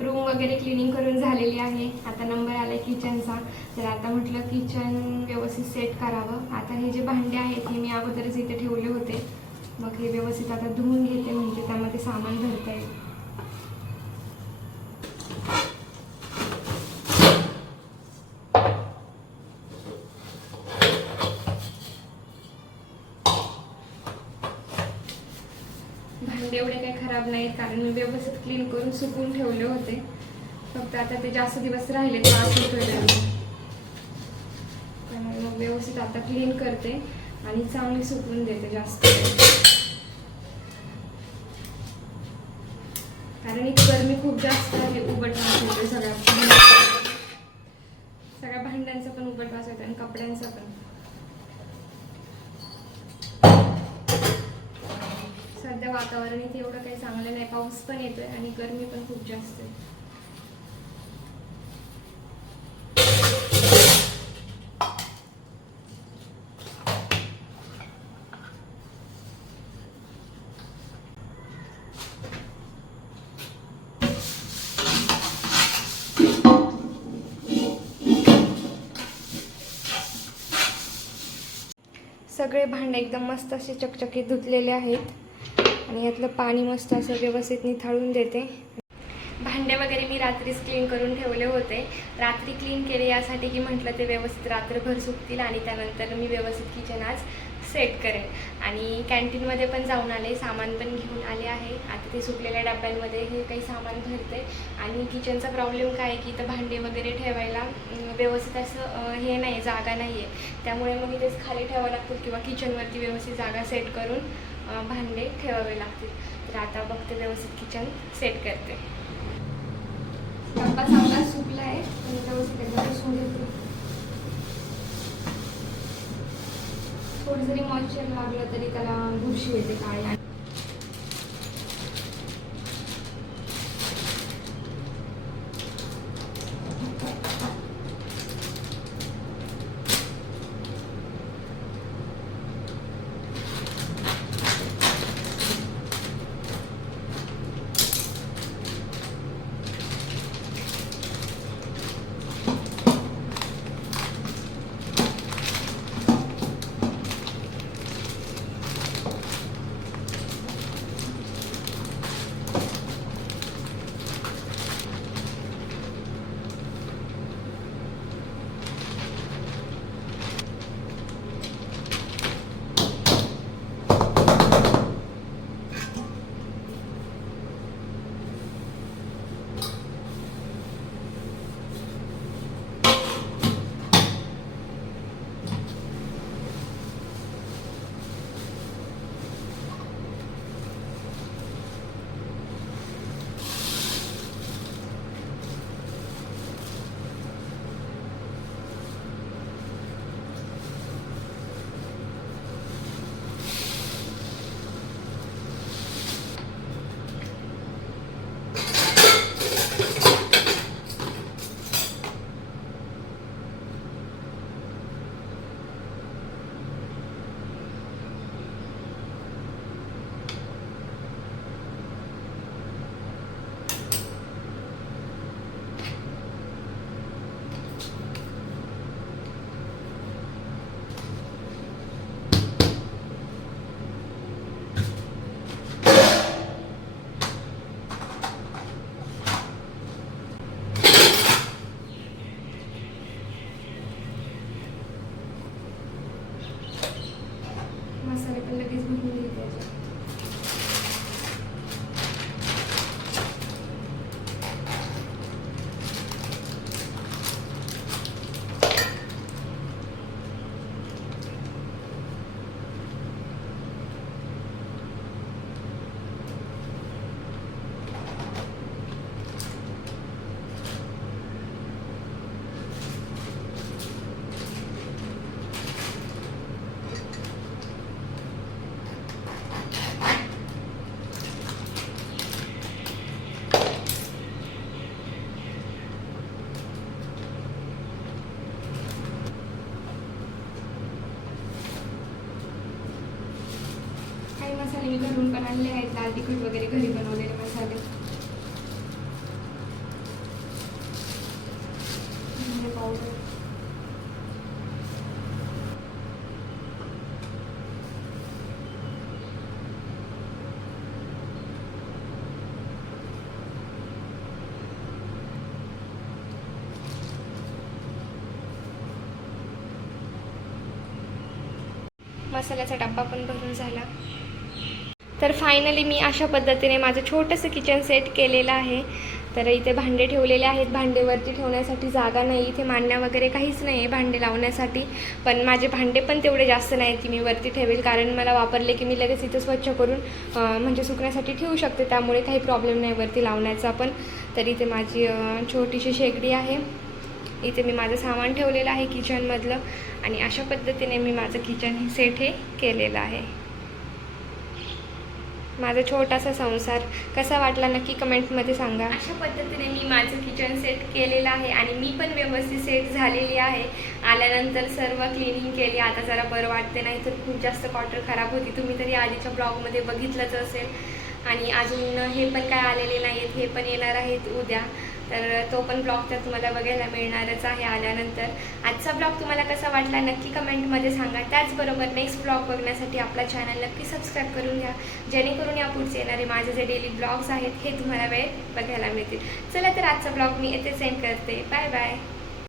Room वगैरे cleaning करून झालेली आहे. आता नंबर आला आहे किचनचा. तर आता म्हटलं किचन व्यवस्थित सेट करावं. आता हे जे भांडे आहेत हे मी अगोदरच इथे ठेवले होते. मग हे व्यवस्थित आता धुवून घेते, म्हणजे त्यामध्ये सामान भरता येईल. भांडे एवढे काही खराब नाहीत, कारण मी व्यवस्थित क्लीन करून सुकवून ठेवले होते. फक्त आता ते जास्त दिवस राहिले त्रास होतोय त्यामुळे मग व्यवस्थित आता क्लीन करते आणि चांगली सुकवून देते जास्त, कारण इथे गरमी खूप जास्त आहे. उबटवास येते सगळ्या भांड्यांचा पण उबटवास येतो आणि कपड्यांचा पण. सध्या वातावरण इथे एवढं काही चांगलं नाही, पाऊस पण येतोय आणि गरमी पण खूप जास्त आहे. सगळे भांडे एकदम मस्त असे चकचकीत धुतलेले आहेत आणि यातलं पाणी मस्त असं व्यवस्थित निथळून देते. भांडे वगैरे मी रात्रीच क्लीन करून ठेवले होते. रात्री क्लीन केले यासाठी की म्हटलं ते व्यवस्थित रात्रभर सुकतील आणि त्यानंतर मी व्यवस्थित किचन आज सेट करेन. आणि कॅन्टीनमध्ये पण जाऊन आले, सामान पण घेऊन आले आहे. आता ते सुकलेल्या डब्यांमध्ये हे काही सामान भरते. आणि किचनचा प्रॉब्लेम काय आहे की इथं भांडे वगैरे ठेवायला व्यवस्थित असं हे नाही, जागा नाही आहे. त्यामुळे मग इथेच खाली ठेवावं लागतील किंवा किचनवरती व्यवस्थित जागा सेट करून भांडे ठेवावे लागतील. तर आता बघते व्यवस्थित किचन सेट करते. डब्बा चांगला सुकला आहे, व्यवस्थित एकदा पुसून घेते. थोडं जरी मॉइश्चर लागलं तरी त्याला बुरशी येते काळी. मसाले पण लगेच भरून घेते. मसाले मी घरून पण आणले आहेत, लाल तिखट वगैरे घरी बनवलेले मसाले. मसाल्याचा डब्बा पण भरून झाला. तर फायनली मी अशा पद्धतीने माझं छोटंसं किचन सेट केलेलं आहे. तर इथे भांडे ठेवलेले आहेत. भांडेवरती ठेवण्यासाठी जागा नाही, इथे मांडण्या वगैरे काहीच नाही आहे भांडे लावण्यासाठी. पण माझे भांडे पण तेवढे जास्त नाही की मी वरती ठेवेल, कारण मला वापरले की मी लगेच इथं स्वच्छ करून म्हणजे सुकण्यासाठी ठेवू शकते, त्यामुळे काही प्रॉब्लेम नाही वरती लावण्याचा पण. तर इथे माझी छोटीशी शेगडी आहे. इथे मी माझं सामान ठेवलेलं आहे किचनमधलं आणि अशा पद्धतीने मी माझं किचन सेट हे केलेलं आहे. माझा छोटासा संसार कसा वाटला नक्की कमेंटमध्ये सांगा. अशा पद्धतीने मी माझं किचन सेट केलेलं आहे आणि मी पण व्यवस्थित सेट झालेली आहे. आल्यानंतर सर्व क्लिनिंग केली. आता जरा बरं वाटते, नाही तर खूप जास्त क्वार्टर खराब होती. तुम्ही तरी आधीच्या ब्लॉगमध्ये बघितलंच असेल. आणि अजून हे पण काय आलेले नाही आहेत, हे पण येणार आहेत उद्या. तर तो पण ब्लॉग तर तुम्हाला बघायला मिळणारच आहे आल्यानंतर. आजचा ब्लॉग तुम्हाला कसा वाटला नक्की कमेंटमध्ये सांगा. त्याचबरोबर नेक्स्ट ब्लॉग बघण्यासाठी आपला चॅनल नक्की सबस्क्राईब करून घ्या, जेणेकरून यापुढचे येणारे माझे जे डेली ब्लॉग्स आहेत हे तुम्हाला वेळ बघायला मिळतील. चला तर आजचा ब्लॉग मी येथे सेंड करते. Bye bye.